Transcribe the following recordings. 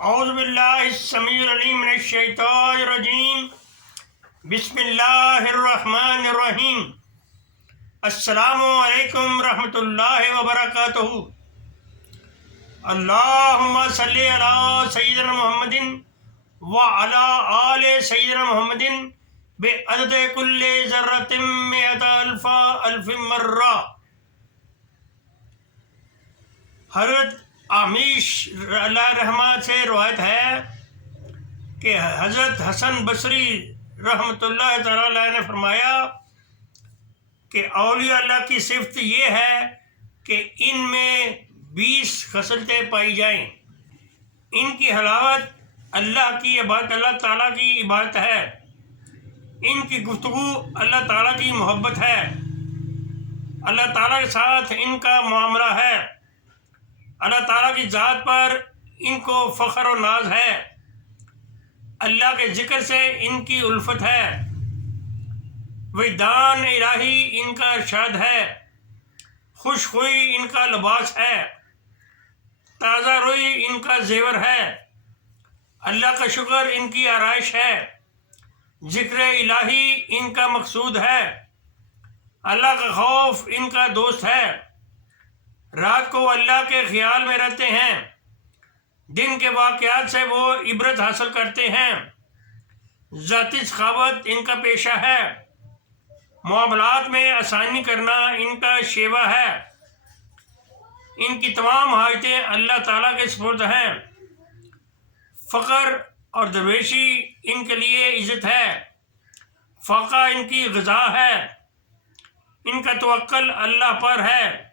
اعوذ باللہ السمیع العلیم من الشیطان الرجیم بسم اللہ الرحمن الرحیم السلام علیکم رحمۃ اللہ وبرکاتہ اللہم صلی علی سیدنا محمد وعلی آل سیدنا محمد بعدد کل ذرۃ مئۃ الف مرہ۔ حضرت عامیش اللہ رحمہ سے روایت ہے کہ حضرت حسن بصری رحمۃ اللہ تعالیٰ علیہ نے فرمایا کہ اولیاء اللہ کی صفت یہ ہے کہ ان میں 20 خصلتیں پائی جائیں۔ ان کی حلاوت اللہ کی عبادت، اللہ تعالیٰ کی عبادت ہے۔ ان کی گفتگو اللہ تعالیٰ کی محبت ہے۔ اللہ تعالیٰ کے ساتھ ان کا معاملہ ہے۔ اللہ تعالیٰ کی ذات پر ان کو فخر و ناز ہے۔ اللہ کے ذکر سے ان کی الفت ہے۔ وجدان الہی ان کا ارشاد ہے۔ خوش خوئی ان کا لباس ہے۔ تازہ روئی ان کا زیور ہے۔ اللہ کا شکر ان کی آرائش ہے۔ ذکر الہی ان کا مقصود ہے۔ اللہ کا خوف ان کا دوست ہے۔ رات کو اللہ کے خیال میں رہتے ہیں۔ دن کے واقعات سے وہ عبرت حاصل کرتے ہیں۔ ذاتی سخاوت ان کا پیشہ ہے۔ معاملات میں آسانی کرنا ان کا شیوہ ہے۔ ان کی تمام حاجتیں اللہ تعالیٰ کے سپرد ہیں۔ فقر اور درویشی ان کے لیے عزت ہے۔ فاقہ ان کی غذا ہے۔ ان کا توکل اللہ پر ہے۔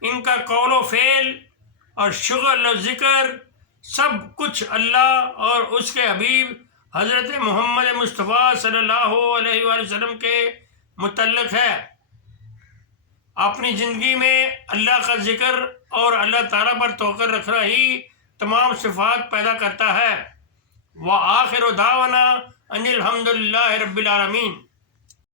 ان کا قول و فعل اور شغل و ذکر سب کچھ اللہ اور اس کے حبیب حضرت محمد مصطفیٰ صلی اللہ علیہ وآلہ وسلم کے متعلق ہے۔ اپنی زندگی میں اللہ کا ذکر اور اللہ تعالیٰ پر توکل رکھنا ہی تمام صفات پیدا کرتا ہے۔ وآخر دعوانا ان الحمد للہ رب العالمین۔